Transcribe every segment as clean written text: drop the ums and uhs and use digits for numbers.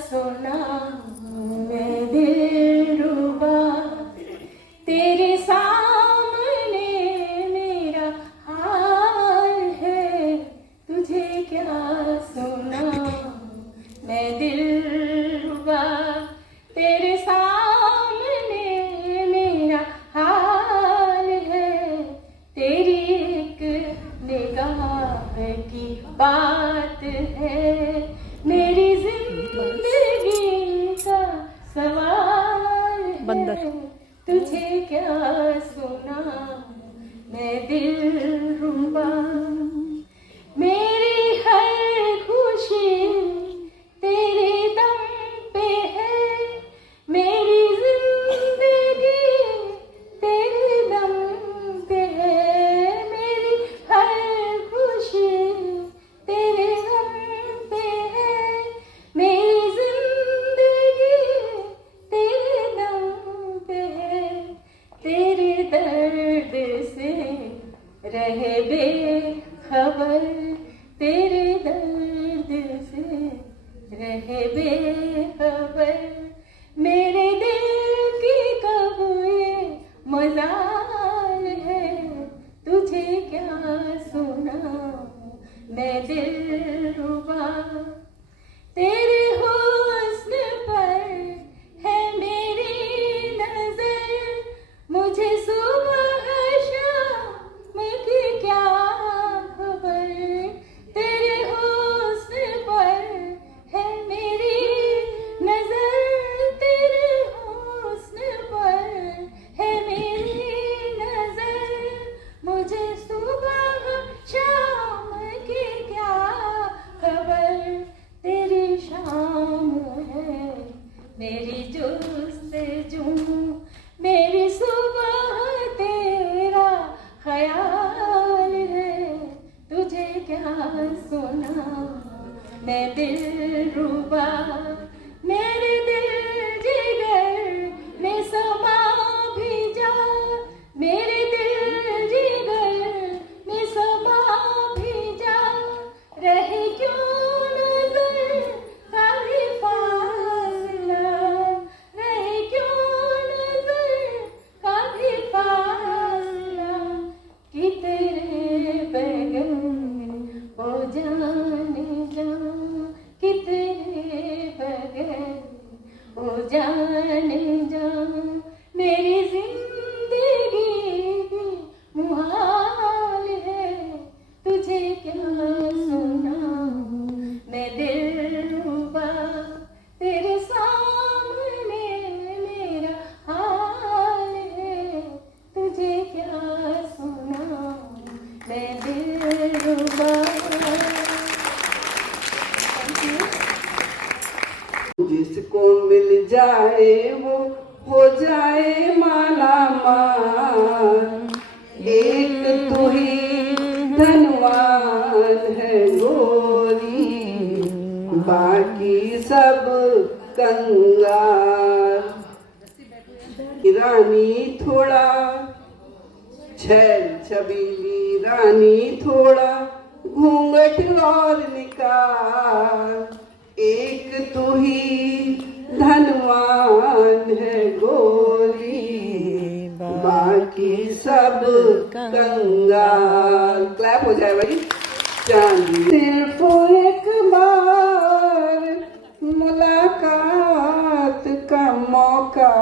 सुना मैं दिलरुबा, तेरे सामने मेरा हाल है, तुझे क्या सुना मैं दिलरुबा, तेरे सामने मेरा हाल है, तेरी एक निगाह की बात है, मेरी जिंदगी का सवाल है, तुझे क्या सुना मैं दिलरुबा, मेरी हर खुशी तेरे दम पे है, मेरी जिंदगी तेरे दम पे है, मेरी हर खुशी तेरे गम पे है, मेरी जिंदगी तेरे दम पे है, तेरे दर्द से रहे बेखबर, तेरे दर्द से रहे बेखबर, मेरे दिल की कब ये मजाल है, तुझे क्या सुना मैं दिलरुबा, तेरे हुस्न पर है मेरी नजर, मुझे सुबह शाम की क्या खबर, तेरे हुस्न पर है मेरी नजर, तेरे हुस्न पर है मेरी नजर, मुझे सुबह शाम की क्या खबर, तेरी शाम है मेरी जुस्तजू, मेरी सुबह तेरा ख्याल है, तुझे क्या सुना मैं दिलरुबा, मेरे दिल जिगर में समा भी जा, मेरे दिल जिगर में समा भी जा, रहे क्यों नजर का भी फासला, रहे क्यों नजर का भी फासला, कि तेरे बगैर ओ जाने जा, कि तेरे बगैर ओ जाने जा, मेरी जिंदगी भी मुहाल है, तुझे क्या सुना मैं दिलरुबा, तेरे सामने मेरा हाल है, तुझे क्या सुना मैं दिलरुबा। जिसको मिल जाए वो हो जाए माला माल, एक तू ही धनवान है गोरी, बाकी सब कंगाल, रानी थोड़ा छैल छबीली, रानी थोड़ा घूंघट और निकाल, एक तू ही धनवान है गोरी, बाकी सब कंगाल। क्लैप हो जाए भाई। चांदी सिर्फ एक बार मुलाकात का मौका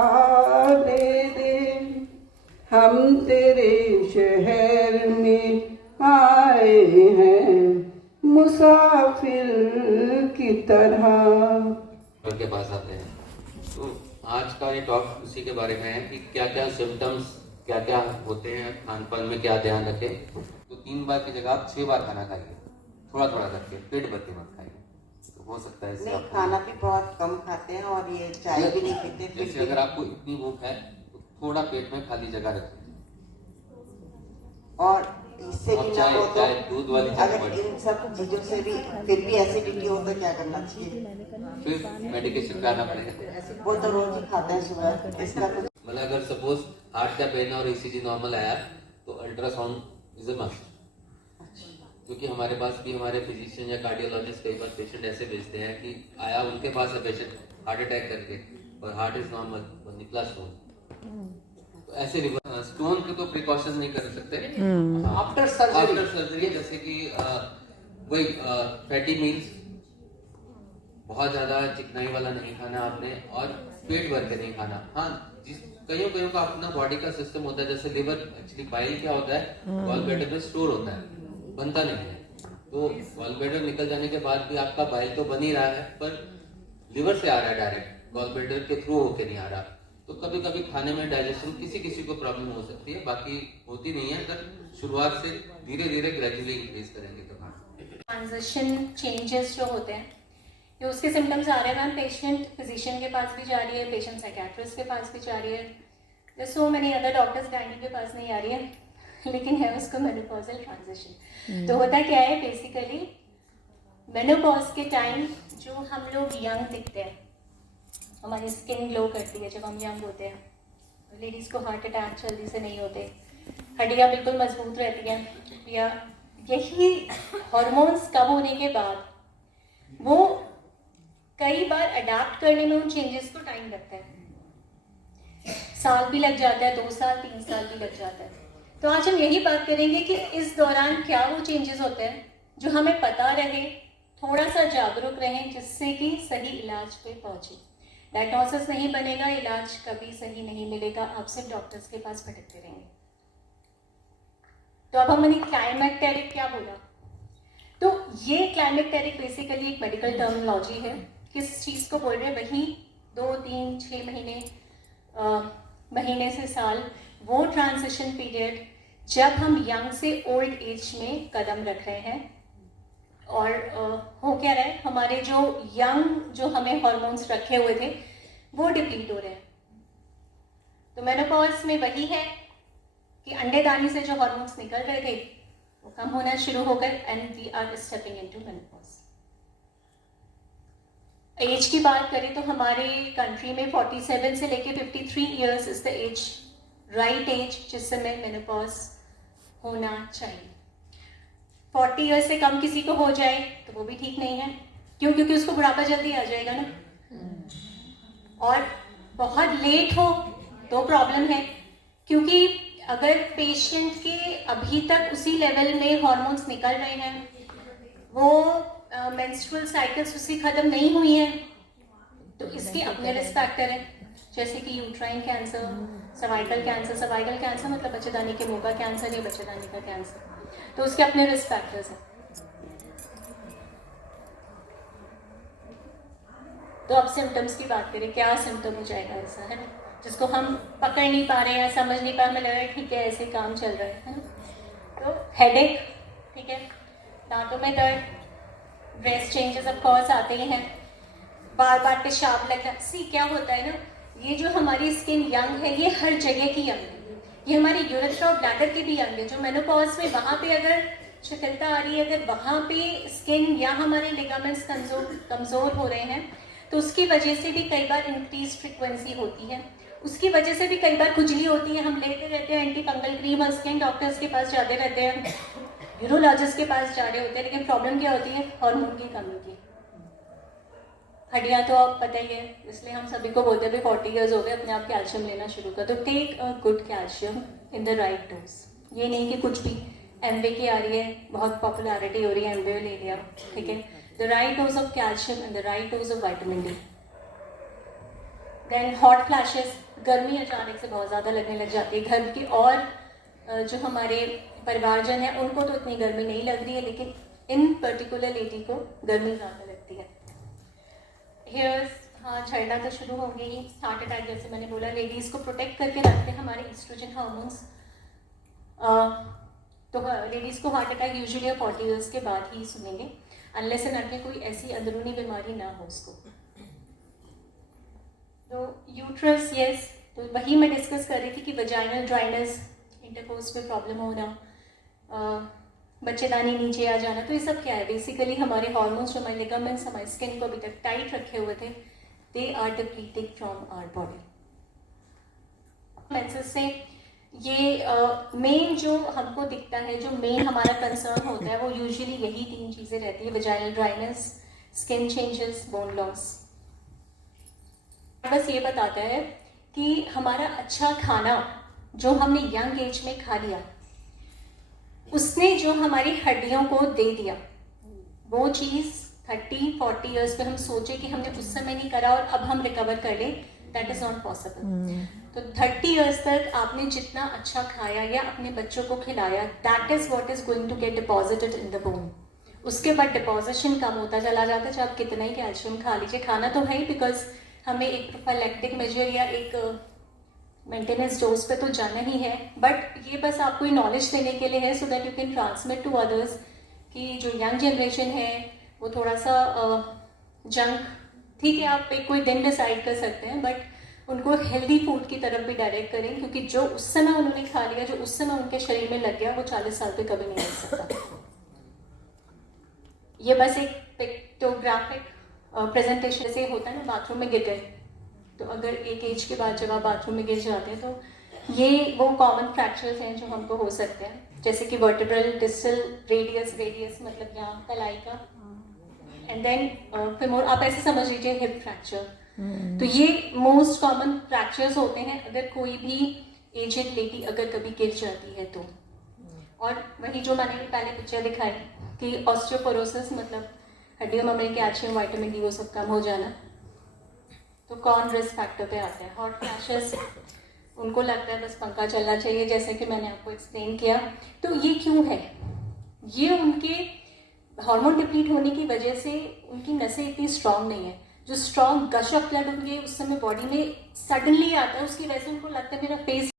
दे दे, हम तेरे शहर में आए हैं मुसाफिर की तरह। के पास आते हैं तो आज का ये टॉक उसी के बारे में है कि क्या क्या सिम्टम्स क्या क्या होते हैं, खान पान में क्या ध्यान रखें। तो 3 बार की जगह आप 6 बार खाना खाइए, थोड़ा थोड़ा करके, पेट भर के मत खाइए, तो हो सकता है इससे नहीं, खाना भी बहुत कम खाते हैं और ये चाय भी नहीं पीते। जैसे अगर आपको इतनी भूख है तो थोड़ा पेट में खाली जगह रखिए, और इससे भी ना हो तो चाहे दूध वाली चाय अगर इन सब चीजों से भी फिर भी एसिडिटी हो तो क्या करना चाहिए? फिर मेडिकेशन कराना पड़ेगा। वो तो रोज ही खाते हैं सुबह, इसका कुछ मतलब अगर सपोज हार्ट का पेन और ईसीजी नॉर्मल आया तो अल्ट्रासाउंड इज अ मस्ट। क्योंकि हमारे पास भी हमारे फिजिशियन या कार्डियोलॉजिस्ट कई बार पेशेंट ऐसे भेजते हैं कि आया उनके पास है पेशेंट हार्ट अटैक करके और हार्ट इज नॉर्मल और निकला स्टोन। तो ऐसे स्टोन के तो प्रिकॉशन नहीं कर सकते आफ्टर सर्जरी, जैसे कि वही फैटी मील्स, बहुत ज्यादा चिकनाई वाला नहीं खाना आपने, और पेट भर के नहीं खाना। हाँ, जिस कईयों का अपना बॉडी का सिस्टम होता है, जैसे लिवर, एक्चुअली बाइल क्या होता है, गॉल ब्लैडर में स्टोर होता है, बनता नहीं है। तो गॉल ब्लैडर निकल जाने के बाद भी आपका बाइल तो बन ही रहा है, पर लिवर से आ रहा है डायरेक्ट, गॉल ब्लैडर के थ्रू होके नहीं आ रहा। तो कभी कभी खाने में डाइजेशन किसी को प्रॉब्लम हो सकती है, बाकी होती नहीं है। अगर शुरुआत से धीरे धीरे ग्रेजुअली इंक्रीज करेंगे तो। ट्रांजिशन चेंजेस जो होते हैं, ये उसके सिम्टम्स आ रहे हैं मैम, पेशेंट फिजिशियन के पास भी जा रही है, पेशेंट साइकेट्रिस्ट के पास भी जा रही है, जैसे so many other doctors gynae के पास नहीं आ रही है, लेकिन है उसको मेनोपॉजल ट्रांजिशन। तो होता क्या है, बेसिकली मेनोपॉज के टाइम जो हम लोग यंग दिखते हैं, हमारी स्किन ग्लो करती है जब हम यंग होते हैं, लेडीज़ को हार्ट अटैक जल्दी से नहीं होते, हड्डियाँ बिल्कुल मजबूत रहती हैं, या यही हार्मोन्स कम होने के बाद वो कई बार अडाप्ट करने में उन चेंजेस को टाइम लगता है, साल भी लग जाता है, 2 साल 3 साल भी लग जाता है। तो आज हम यही बात करेंगे कि इस दौरान क्या वो चेंजेस होते हैं जो हमें पता रहे, थोड़ा सा जागरूक रहें, जिससे कि सही इलाज पे पहुंचे। डायग्नोसिस नहीं बनेगा, इलाज कभी सही नहीं मिलेगा, आप सिर्फ डॉक्टर्स के पास भटकते रहेंगे। तो अब हमने क्लाइमेक्टेरिक क्या बोला, तो ये क्लाइमेक्टेरिक बेसिकली एक मेडिकल टर्मिनोलॉजी है, किस चीज़ को बोल रहे हैं, वही 2, 3, 6 महीने से साल, वो ट्रांजिशन पीरियड जब हम यंग से ओल्ड एज में कदम रख रहे हैं। और हो क्या रहा है, हमारे जो यंग जो हमें हार्मोन्स रखे हुए थे वो डिप्लीट हो रहे हैं। तो मेनोपॉज में वही है कि अंडेदानी से जो हार्मोन्स निकल रहे थे वो कम होना शुरू हो गए, and we are stepping into menopause. एज की बात करें तो हमारे कंट्री में 47 से लेके 53 years is the age, right age जिस समय मेनोपॉज होना चाहिए। 40 इयर्स से कम किसी को हो जाए तो वो भी ठीक नहीं है, क्यों? क्योंकि उसको बुढ़ापा जल्दी आ जाएगा ना, और बहुत लेट हो तो प्रॉब्लम है, क्योंकि अगर पेशेंट के अभी तक उसी लेवल में हार्मोन्स निकल रहे हैं, वो मेंस्ट्रुअल साइकिल्स उसकी खत्म नहीं हुई हैं, तो इसके अपने रिस्क फैक्टर हैं, जैसे कि यूट्राइन कैंसर, सर्वाइकल कैंसर मतलब बच्चेदानी के मुंह का कैंसर या बच्चेदानी का कैंसर, तो उसके अपने रिस्क फैक्टर्स हैं। तो अब सिम्टम्स की बात करें, क्या सिम्टम हो जाएगा ऐसा, है ना, जिसको हम पकड़ नहीं पा रहे हैं, समझ नहीं पा रहे, हमें लग रहा है ठीक है ऐसे काम चल रहा है ना। तो हेडेक, ठीक है, दांतों में दर्द, ड्रेस चेंजेस ऑफ कोर्स आते ही हैं, बार बार पेशाब लगना। सी क्या होता है ना, ये जो हमारी स्किन यंग है ये हर जगह की यंग है, ये हमारी यूरेथ्रा और ब्लैडर की भी यंग है। जो मेनोपॉज में वहाँ पे अगर शिथिलता आ रही है, अगर वहाँ पे स्किन या हमारे लिगामेंट्स कमज़ोर हो रहे हैं, तो उसकी वजह से भी कई बार इंक्रीज फ्रिक्वेंसी होती है, उसकी वजह से भी कई बार खुजली होती है। हम लेते रहते हैं एंटी फंगल क्रीम और स्किन डॉक्टर्स के पास जाते रहते हैं, यूरोलॉजिस्ट के पास जा रहे होते हैं, लेकिन प्रॉब्लम क्या होती है, हार्मोन की कमी की। हड्डियाँ तो आप पता ही है, इसलिए हम सभी को बोलते हैं भाई 40 इयर्स हो गए, अपने आप कैल्शियम लेना शुरू कर दो। Take a good calcium in the right dose. ये नहीं कि कुछ भी एमवे की आ रही है, बहुत पॉपुलैरिटी हो रही है, एमवे ले लिया, ठीक है। The right dose of calcium and the right dose of vitamin D. Then hot flashes, गर्मी अचानक से बहुत ज़्यादा लगने लग जाती है घर की, और जो हमारे परिवारजन हैं उनको तो इतनी गर्मी नहीं लग रही है, लेकिन इन पर्टिकुलर लेडी को गर्मी ज़्यादा लगती है। हेयर्स, हाँ, झड़ना तो शुरू हो गई। हार्ट अटैक जैसे मैंने बोला, लेडीज़ को प्रोटेक्ट करके रखते हैं हमारे ईस्ट्रोजन हार्मोन्स। तो लेडीज़ को हार्ट अटैक यूजुअली 40 इयर्स के बाद ही सुनेंगे, अनलेस एंड अनटिल कोई ऐसी अंदरूनी बीमारी ना हो उसको। तो यूट्रस, यस, तो वही मैं डिस्कस कर रही थी कि वजाइनल ड्राइनेस, इंटरकोर्स में प्रॉब्लम होना, बच्चेदानी नीचे आ जाना, तो ये सब क्या है, बेसिकली हमारे हार्मोन्स जो हमारे लिगामेंट्स हमारी स्किन को अभी तक टाइट रखे हुए थे, they are depleting from our body. Menses से ये मेन जो हमको दिखता है, जो मेन हमारा कंसर्न होता है, वो यूजुअली यही 3 चीज़ें रहती है: vaginal dryness, skin changes, bone loss. बस ये बताता है कि हमारा अच्छा खाना जो हमने यंग एज में खा लिया, उसने जो हमारी हड्डियों को दे दिया, वो चीज़ 30-40 ईयर्स पे हम सोचे कि हमने उस समय नहीं करा और अब हम रिकवर कर लें, दैट इज़ नॉट पॉसिबल। तो 30 ईयर्स तक आपने जितना अच्छा खाया या अपने बच्चों को खिलाया, that is what is going to get deposited in the bone. उसके बाद डिपॉजिशन कम होता चला जाता है, चाहे आप कितना ही कैल्शियम खा लीजिए। खाना तो है ही, बिकॉज हमें एक प्रोफाइलैक्टिक मेजर या एक मेंटेनेंस डोज पे तो जाना ही है, बट ये बस आपको नॉलेज देने के लिए है, so that you can transmit to others कि जो यंग जनरेशन है वो थोड़ा सा जंक, ठीक है आप एक कोई दिन डिसाइड कर सकते हैं, बट उनको हेल्दी फूड की तरफ भी डायरेक्ट करें, क्योंकि जो उस समय उन्होंने खा लिया, जो उस समय उनके शरीर में लग गया, वो 40 साल पे कभी नहीं लग सकता। ये बस एक पिक्टोग्राफिक प्रेजेंटेशन से होता है ना, बाथरूम में गिर गए, तो अगर एक एज के बाद जब आप बाथरूम में गिर जाते हैं, तो ये वो कॉमन फ्रैक्चर्स हैं जो हमको हो सकते हैं, जैसे कि वर्टिब्रल डिस्टल रेडियस मतलब यहाँ कलाई का, एंड देन फिमोर, आप ऐसे समझ लीजिए हिप फ्रैक्चर। तो ये मोस्ट कॉमन फ्रैक्चर्स होते हैं अगर कोई भी एजेड लेडी अगर कभी गिर जाती है तो। और वही जो मैंने पहले पिक्चर दिखाई कि ऑस्टियोपोरोसिस मतलब हड्डियों में कैल्शियम, विटामिन डी वो सब कम हो जाना, तो कौन रिस्क फैक्टर पे आता है? हॉट फ्लैशेस, उनको लगता है बस पंखा चलना चाहिए, जैसे कि मैंने आपको एक्सप्लेन किया। तो ये क्यों है? ये उनके हार्मोन डिप्लीट होने की वजह से उनकी नसें इतनी स्ट्रांग नहीं है। जो स्ट्रांग गश ऑफ ब्लड उनके उस समय बॉडी में सडनली आता है, उसकी वजह से उनको लगता है मेरा फेस